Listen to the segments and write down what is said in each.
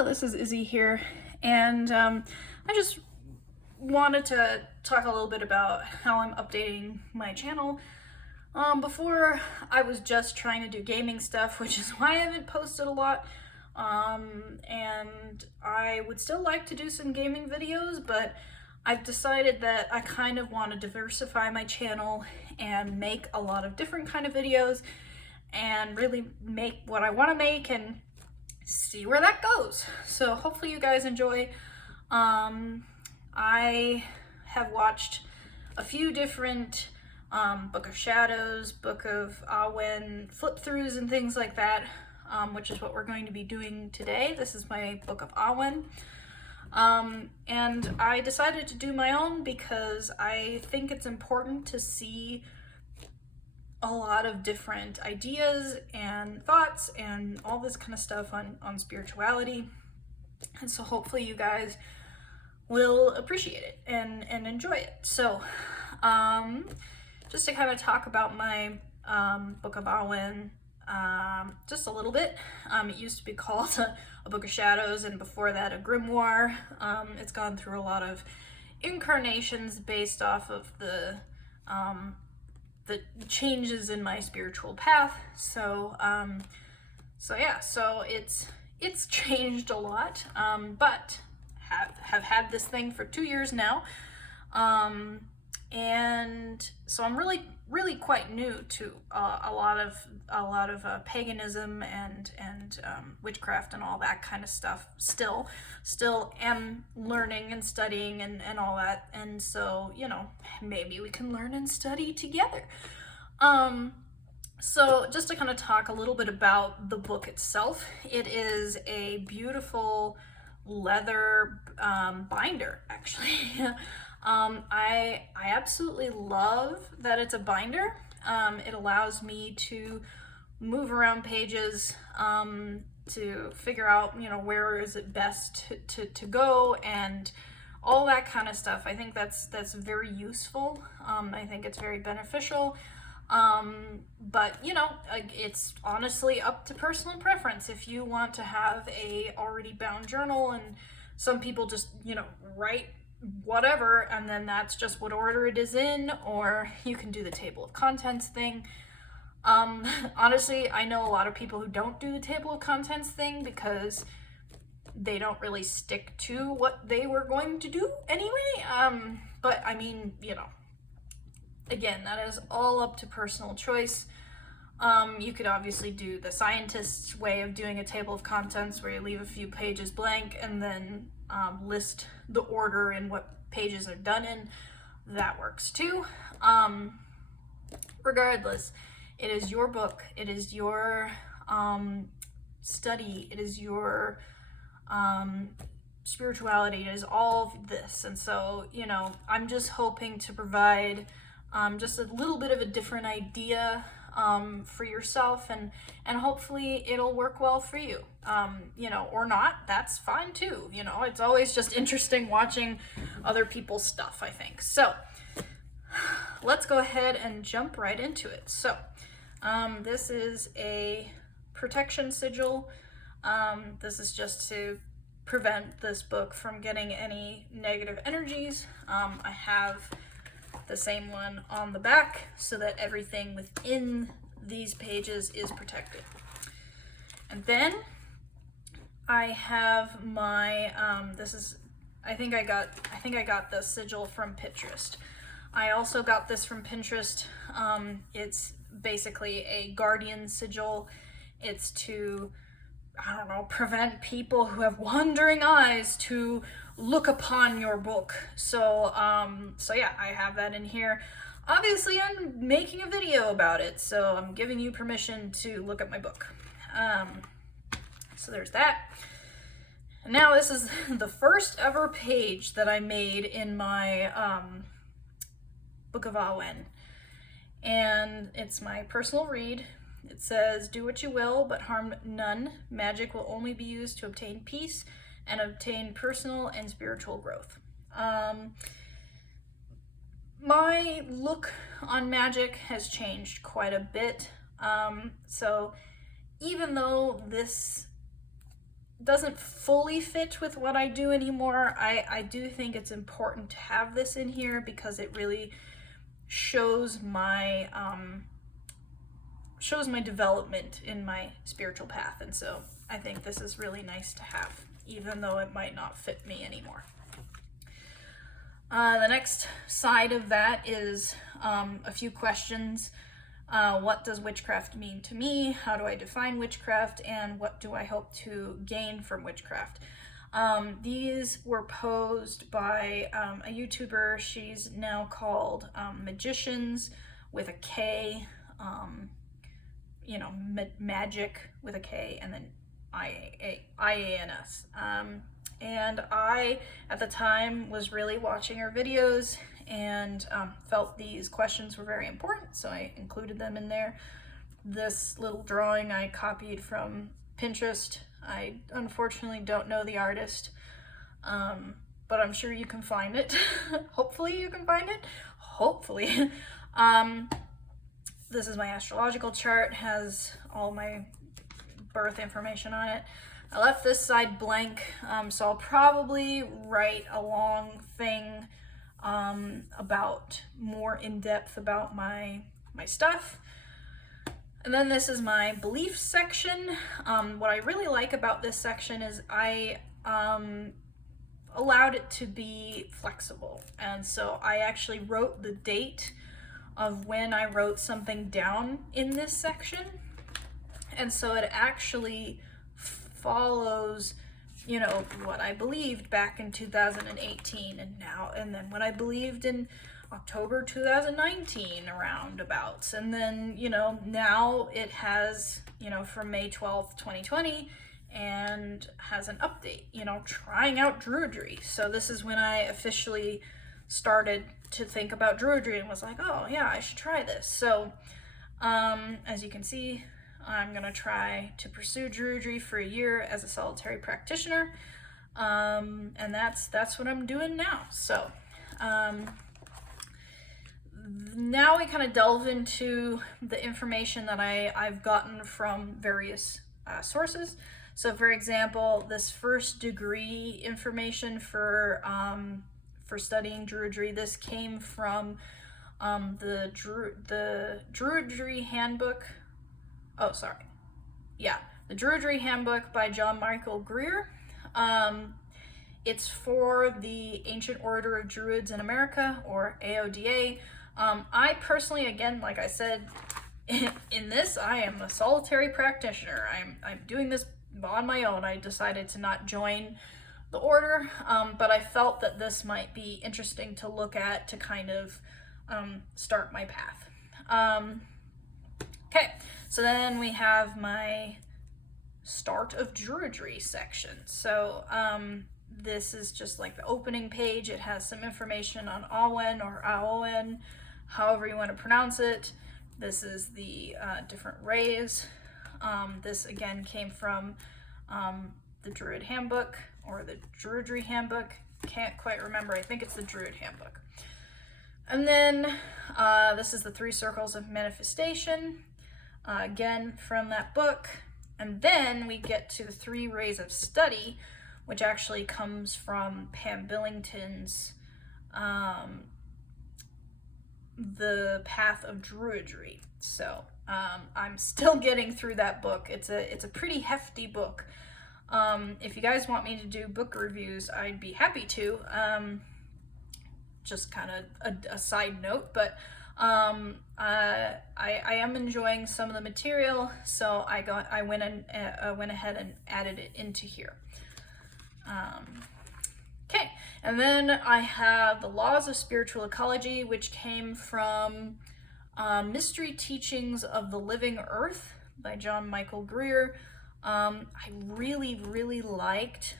Hello, this is Izzy here, and I just wanted to talk a little bit about how I'm updating my channel. Before, I was just trying to do gaming stuff, which is why I haven't posted a lot, and I would still like to do some gaming videos, but I've decided that I kind of want to diversify my channel and make a lot of different kind of videos and really make what I want to make and see where that goes. So hopefully you guys enjoy. I have watched a few different Book of Shadows, Book of Awen flip-throughs and things like that, which is what we're going to be doing today. This is my Book of Awen. And I decided to do my own because I think it's important to see a lot of different ideas and thoughts and all this kind of stuff on spirituality. And so hopefully you guys will appreciate it and enjoy it. So just to kind of talk about my Book of Awen just a little bit. It used to be called a Book of Shadows, and before that a grimoire. It's gone through a lot of incarnations based off of the changes in my spiritual path. So yeah, so it's changed a lot, but have had this thing for 2 years now, and so I'm really quite new to a lot of paganism and witchcraft and all that kind of stuff. Still am learning and studying and all that, and so, you know, maybe we can learn and study together. So just to kind of talk a little bit about the book itself, it is a beautiful leather binder, actually. I absolutely love that it's a binder. It allows me to move around pages to figure out, you know, where is it best to go and all that kind of stuff. I think that's very useful. I think it's very beneficial. But you know, it's honestly up to personal preference. If you want to have a already bound journal, and some people just, you know, write whatever and then that's just what order it is in, or you can do the table of contents thing. Honestly, I know a lot of people who don't do the table of contents thing because they don't really stick to what they were going to do anyway. But I mean, you know, again, that is all up to personal choice. You could obviously do the scientist's way of doing a table of contents where you leave a few pages blank and then list the order and what pages are done in. That works too. Regardless, it is your book, it is your study, it is your spirituality, it is all of this. And so, you know, I'm just hoping to provide just a little bit of a different idea for yourself, and hopefully it'll work well for you. You know, or not, that's fine too. You know, it's always just interesting watching other people's stuff, I think. So let's go ahead and jump right into it. So this is a protection sigil. This is just to prevent this book from getting any negative energies. I have the same one on the back so that everything within these pages is protected. And then I have my this is, I think I got the sigil from Pinterest. I also got this from Pinterest. It's basically a guardian sigil. It's to, I don't know, prevent people who have wandering eyes to look upon your book. So so yeah, I have that in here. Obviously I'm making a video about it, so I'm giving you permission to look at my book. So there's that. And now this is the first ever page that I made in my Book of Awen, and it's my personal read. It says, "Do what you will, but harm none. Magic will only be used to obtain peace and obtain personal and spiritual growth." My look on magic has changed quite a bit. So even though this doesn't fully fit with what I do anymore. I do think it's important to have this in here because it really shows my development in my spiritual path, and so I think this is really nice to have, even though it might not fit me anymore. The next side of that is a few questions. What does witchcraft mean to me? How do I define witchcraft? And what do I hope to gain from witchcraft? These were posed by a YouTuber. She's now called Magicians with a K, magic with a K, and then IANS. And I, at the time, was really watching her videos and felt these questions were very important, so I included them in there. This little drawing I copied from Pinterest. I unfortunately don't know the artist, but I'm sure you can find it. Hopefully you can find it. Hopefully. This is my astrological chart, has all my birth information on it. I left this side blank, so I'll probably write a long thing about more in depth about my stuff. And then this is my belief section. What I really like about this section is I allowed it to be flexible, and so I actually wrote the date of when I wrote something down in this section, and so it actually follows, what I believed back in 2018 and then what I believed in October 2019 roundabouts, and then now it has from May 12th 2020 and has an update, trying out Druidry. So this is when I officially started to think about Druidry and was like, oh yeah, I should try this. So as you can see, I'm gonna try to pursue Druidry for a year as a solitary practitioner, and that's what I'm doing now. So now we kind of delve into the information that I've gotten from various sources. So for example, this first degree information for studying Druidry, this came from the Druidry Handbook. Oh, sorry. Yeah, the Druidry Handbook by John Michael Greer. It's for the Ancient Order of Druids in America, or AODA. I personally, again, like I said, in this, I am a solitary practitioner. I'm doing this on my own. I decided to not join the order, but I felt that this might be interesting to look at to kind of start my path. Okay, so then we have my start of Druidry section. So this is just like the opening page. It has some information on Awen or Awen, however you want to pronounce it. This is the different rays. This again came from the Druid Handbook or the Druidry Handbook. Can't quite remember. I think it's the Druid Handbook. And then this is the 3 circles of manifestation, again from that book. And then we get to the 3 rays of study, which actually comes from Pam Billington's The Path of Druidry. So I'm still getting through that book. It's a pretty hefty book. If you guys want me to do book reviews, I'd be happy to. Just kind of a side note, but I am enjoying some of the material, so I went ahead and added it into here. Okay, and then I have the Laws of Spiritual Ecology, which came from Mystery Teachings of the Living Earth by John Michael Greer. I really liked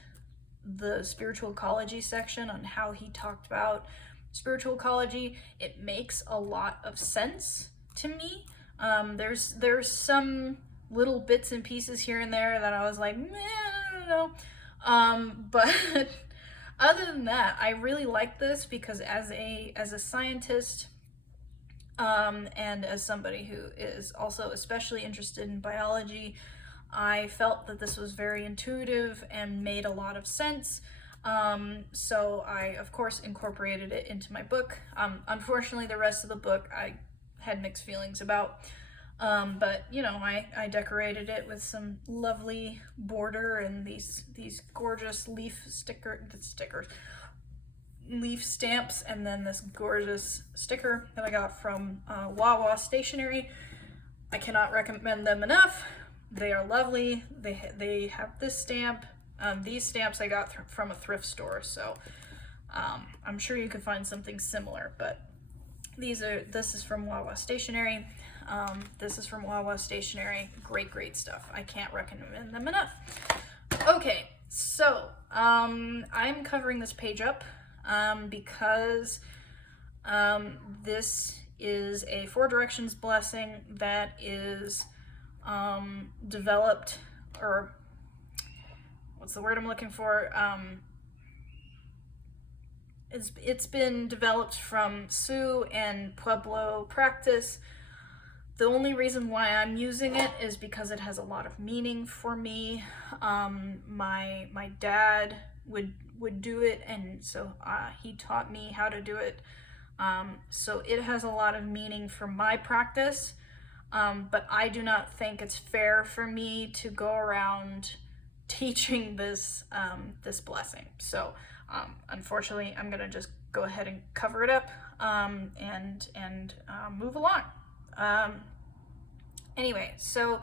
the spiritual ecology section on how he talked about spiritual ecology. It makes a lot of sense to me. There's some little bits and pieces here and there that I was like, meh, I don't know. But other than that, I really like this because as a scientist, and as somebody who is also especially interested in biology, I felt that this was very intuitive and made a lot of sense. So I, of course, incorporated it into my book. Unfortunately, the rest of the book I had mixed feelings about. But you know, I decorated it with some lovely border and these gorgeous leaf leaf stamps, and then this gorgeous sticker that I got from Wawa Stationery. I cannot recommend them enough. They are lovely. They have this stamp. These stamps I got from a thrift store, so I'm sure you could find something similar, but this is from Wawa Stationery. This is from Wawa Stationery. Great stuff. I can't recommend them enough. Okay, so I'm covering this page up because this is a 4 directions blessing that is developed, or what's the word I'm looking for? It's been developed from Sioux and Pueblo practice. The only reason why I'm using it is because it has a lot of meaning for me. My dad would do it, and so he taught me how to do it. So it has a lot of meaning for my practice, but I do not think it's fair for me to go around teaching this this blessing. So unfortunately, I'm gonna just go ahead and cover it up and move along. Anyway, so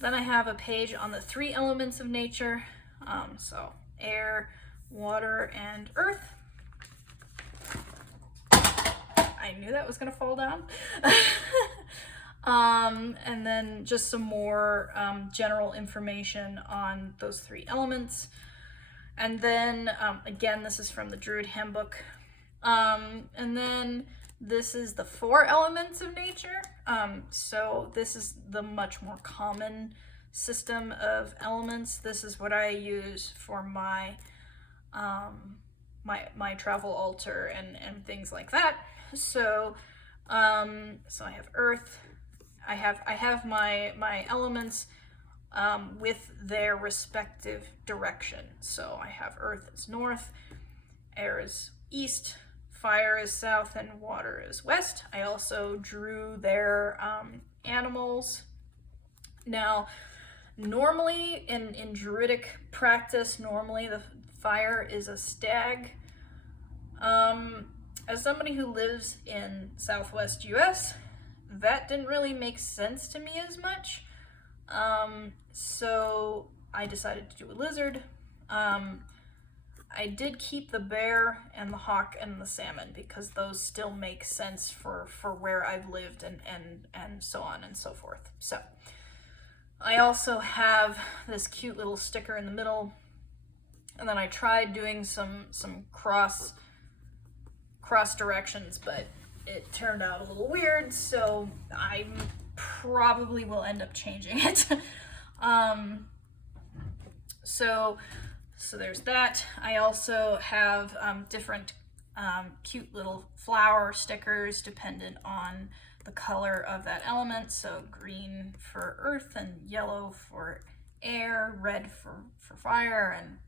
then I have a page on the 3 elements of nature. So air, water, and earth. I knew that was gonna fall down. And then just some more general information on those 3 elements. And then, again, this is from the Druid Handbook. And then this is the 4 elements of nature. So this is the much more common system of elements. This is what I use for my my travel altar and things like that. So so I have earth. I have my elements with their respective direction. So I have earth is north, air is east, fire is south, and water is west. I also drew their animals. Now, normally in druidic practice, normally the fire is a stag. As somebody who lives in Southwest US, that didn't really make sense to me as much. So I decided to do a lizard. I did keep the bear and the hawk and the salmon because those still make sense for where I've lived and so on and so forth. So I also have this cute little sticker in the middle, and then I tried doing some cross directions, but it turned out a little weird, so I probably will end up changing it. So there's that. I also have different cute little flower stickers dependent on the color of that element. So green for earth and yellow for air, red for fire, and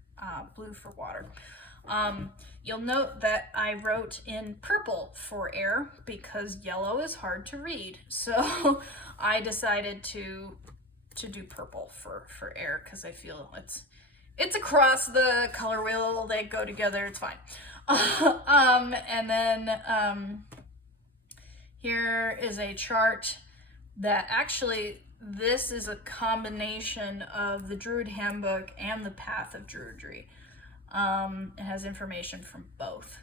blue for water. You'll note that I wrote in purple for air because yellow is hard to read. So I decided to do purple for air because I feel it's across the color wheel, they go together, it's fine. And then here is a chart that actually, this is a combination of the Druid Handbook and the Path of Druidry. It has information from both.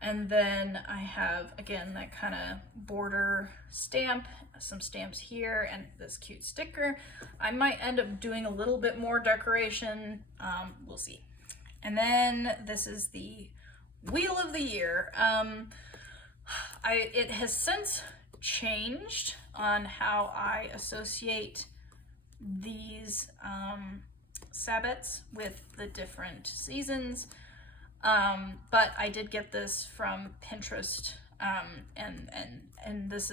And then I have, again, that kind of border stamp, some stamps here, and this cute sticker. I might end up doing a little bit more decoration. We'll see. And then this is the Wheel of the Year. It has since changed on how I associate these Sabbats with the different seasons. But I did get this from Pinterest, and this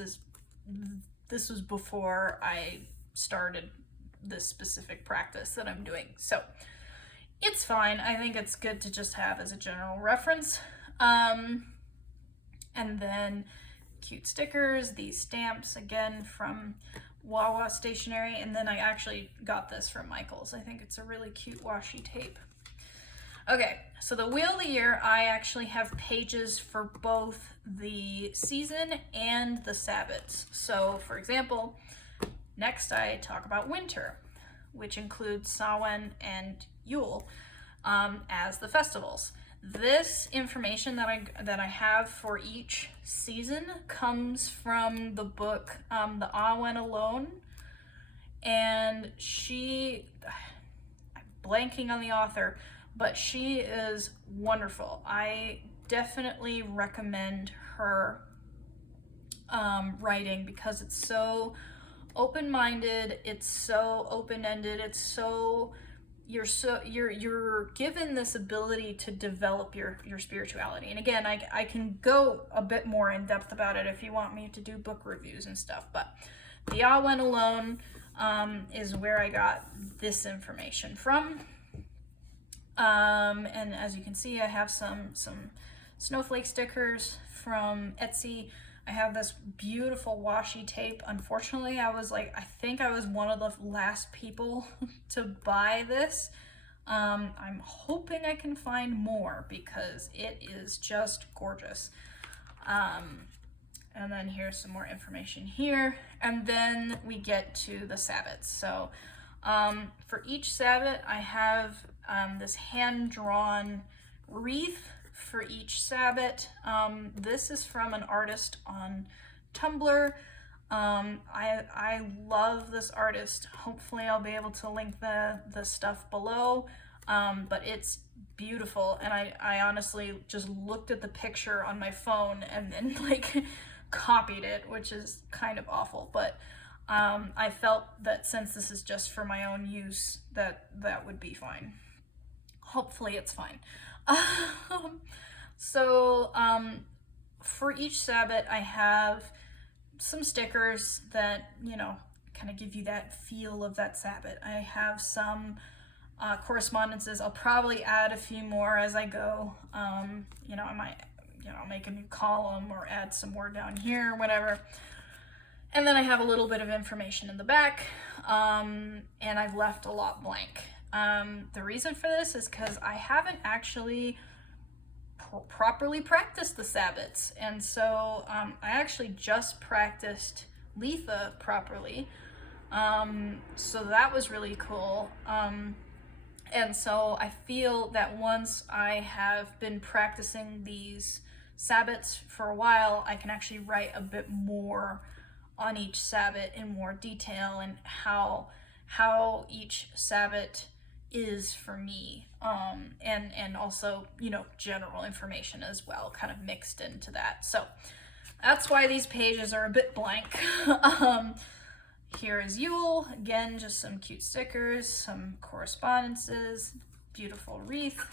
was before I started this specific practice that I'm doing. So it's fine. I think it's good to just have as a general reference. And then cute stickers, these stamps, again from Wawa Stationery, and then I actually got this from Michael's. I think it's a really cute washi tape. Okay, so the Wheel of the Year, I actually have pages for both the season and the Sabbats. So for example, next I talk about winter, which includes Samhain and Yule as the festivals. This information that I have for each season comes from the book, The Awen Alone, and I'm blanking on the author, but she is wonderful. I definitely recommend her writing because it's so open-minded, it's so open-ended, it's so you're given this ability to develop your spirituality. And again, I can go a bit more in depth about it if you want me to do book reviews and stuff, but The Awen Alone is where I got this information from. And as you can see, I have some snowflake stickers from Etsy. I have this beautiful washi tape. Unfortunately, I think I was one of the last people to buy this. I'm hoping I can find more because it is just gorgeous. And then here's some more information here. And then we get to the Sabbats. So for each Sabbat, I have this hand-drawn wreath for each Sabbat. This is from an artist on Tumblr. I love this artist. Hopefully I'll be able to link the stuff below, but it's beautiful, and I honestly just looked at the picture on my phone and then like copied it, which is kind of awful, but I felt that since this is just for my own use, that would be fine. Hopefully it's fine. So for each Sabbat, I have some stickers that, you know, kind of give you that feel of that Sabbat. I have some correspondences. I'll probably add a few more as I go. You know, I might, you know, make a new column or add some more down here or whatever. And then I have a little bit of information in the back, and I've left a lot blank. The reason for this is because I haven't actually properly practiced the Sabbats, and so I actually just practiced Letha properly, so that was really cool. And so I feel that once I have been practicing these Sabbats for a while, I can actually write a bit more on each Sabbat in more detail and how each Sabbat is for me, and also, you know, general information as well, kind of mixed into that. So that's why these pages are a bit blank. Here is Yule, again, just some cute stickers, some correspondences, beautiful wreath,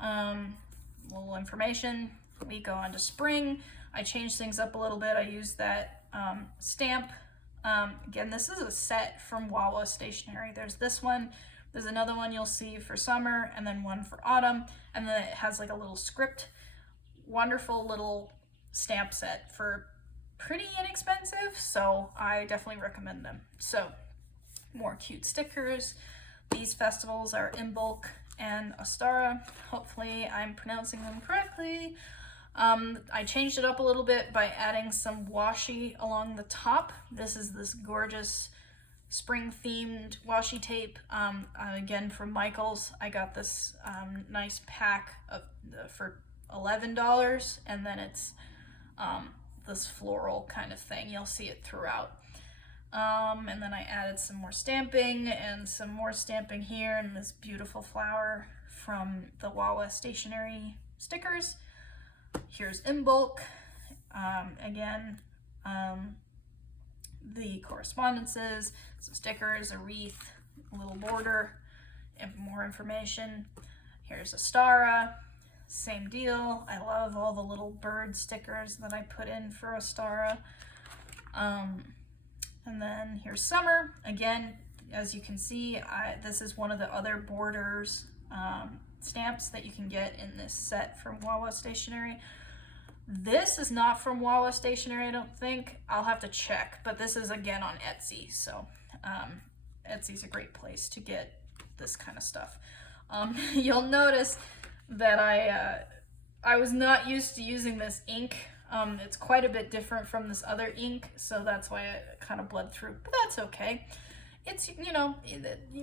little information. We go on to spring. I changed things up a little bit. I used that stamp. Again, this is a set from Wawa Stationery. There's this one. There's another one you'll see for summer, and then one for autumn, and then it has like a little script. Wonderful little stamp set for pretty inexpensive, so I definitely recommend them. So, more cute stickers. These festivals are Imbolc and Ostara. Hopefully I'm pronouncing them correctly. I changed it up a little bit by adding some washi along the top. This is this gorgeous spring themed washi tape, again from Michael's. I got this nice pack for $11, and then it's this floral kind of thing. You'll see it throughout. And then I added some more stamping and some more stamping here, and this beautiful flower from the Wawa Stationery stickers. Here's Imbolc, again, the correspondences, some stickers, a wreath, a little border, and more information. Here's Ostara, same deal. I love all the little bird stickers that I put in for Ostara. And then here's summer. Again, as you can see, this is one of the other Borders stamps that you can get in this set from Wawa Stationery. This is not from Wawa Stationery, I don't think. I'll have to check, but this is again on Etsy, so Etsy's a great place to get this kind of stuff. You'll notice that I was not used to using this ink. It's quite a bit different from this other ink, so that's why I kind of bled through, but that's okay. It's, you know,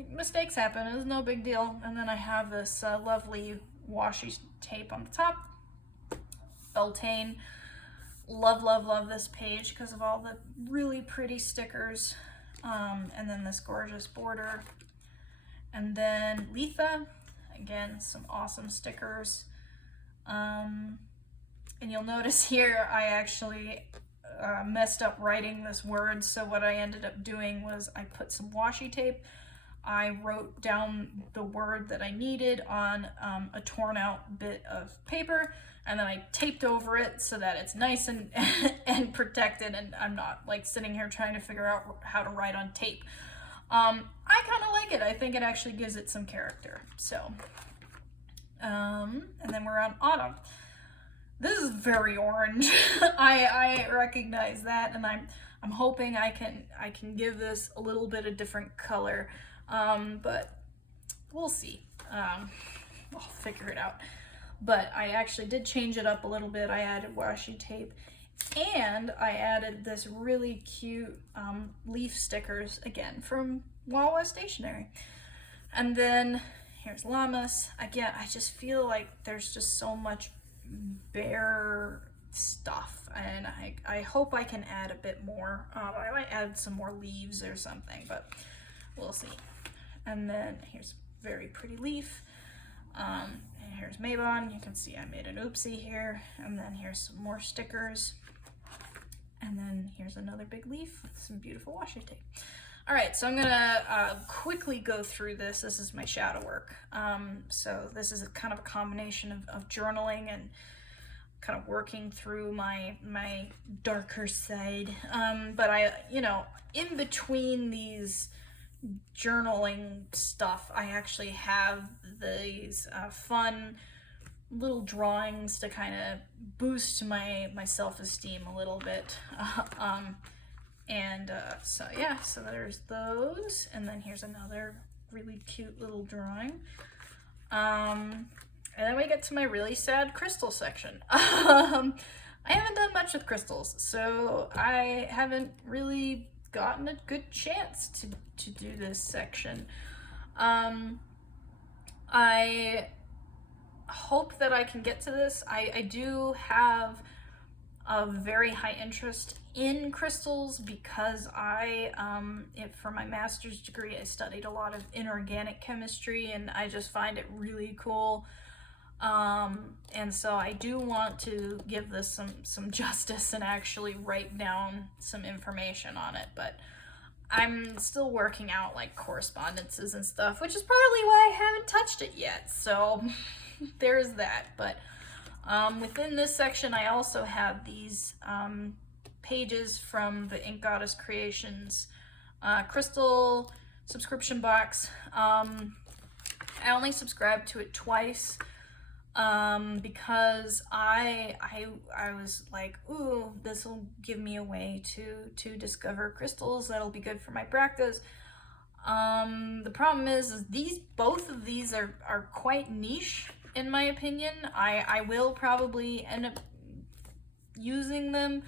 mistakes happen, it's no big deal. And then I have this lovely washi tape on the top. Beltane. Love, love, love this page because of all the really pretty stickers. And then this gorgeous border. And then Letha, again, some awesome stickers. And you'll notice here I actually messed up writing this word, so what I ended up doing was I put some washi tape. I wrote down the word that I needed on a torn out bit of paper, and then I taped over it so that it's nice and and protected, and I'm not like sitting here trying to figure out how to write on tape. I kind of like it. I think it actually gives it some character. So, and then we're on Autumn. This is very orange. I recognize that, and I'm hoping I can give this a little bit of different color, but we'll see. I'll figure it out. But I actually did change it up a little bit. I added washi tape, and I added this really cute leaf stickers, again, from Wawa Stationery. And then here's Llamas. Again, I just feel like there's just so much bare stuff, and I hope I can add a bit more. I might add some more leaves or something, but we'll see. And then here's a very pretty leaf. And here's Mabon. You can see I made an oopsie here. And then here's some more stickers. And then here's another big leaf with some beautiful washi tape. All right, so I'm gonna quickly go through this. This is my shadow work. So this is kind of a combination of journaling and kind of working through my darker side. But in between these journaling stuff, I actually have these fun little drawings to kind of boost my self-esteem a little bit. So yeah, so there's those, and then here's another really cute little drawing. And then we get to my really sad crystal section. I haven't done much with crystals, so I haven't really gotten a good chance to do this section. I hope that I can get to this. I do have a very high interest in crystals because for my master's degree, I studied a lot of inorganic chemistry, and I just find it really cool. And so I do want to give this some justice and actually write down some information on it, but I'm still working out like correspondences and stuff, which is probably why I haven't touched it yet. So there's that. But within this section, I also have these pages from the Ink Goddess Creations crystal subscription box. I only subscribed to it twice because I was like, ooh, this will give me a way to discover crystals that'll be good for my practice. The problem is both of these are quite niche in my opinion. I will probably end up using them,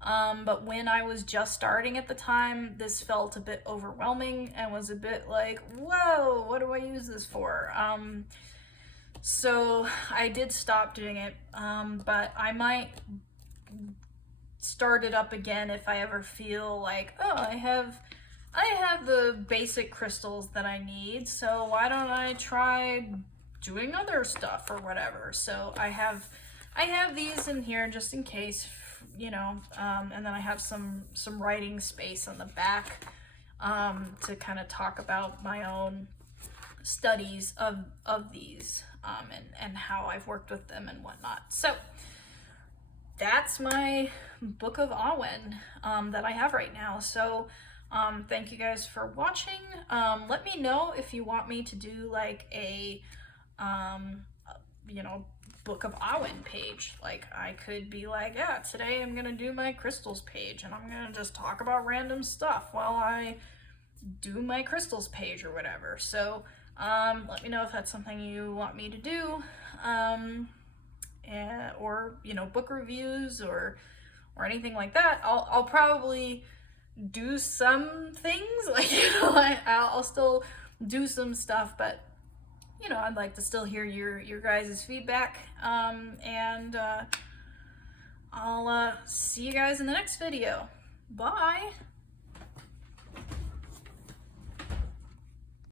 but when I was just starting at the time, this felt a bit overwhelming and was a bit like, whoa, what do I use this for? So I did stop doing it, but I might start it up again if I ever feel like, oh, I have the basic crystals that I need, so why don't I try doing other stuff or whatever. So I have these in here just in case, and then I have some writing space on the back to kind of talk about my own studies of these and how I've worked with them and whatnot. So that's my Book of Awen that I have right now. So Thank you guys for watching. Let me know if you want me to do like a, you know, Book of Awen page. Like I could be like, yeah, today I'm gonna do my crystals page and I'm gonna just talk about random stuff while I do my crystals page or whatever. So let me know if that's something you want me to do. Or, you know, book reviews or anything like that. I'll probably do some things, like, you know, I'll still do some stuff, but you know, I'd like to still hear your guys' feedback. And I'll see you guys in the next video. Bye.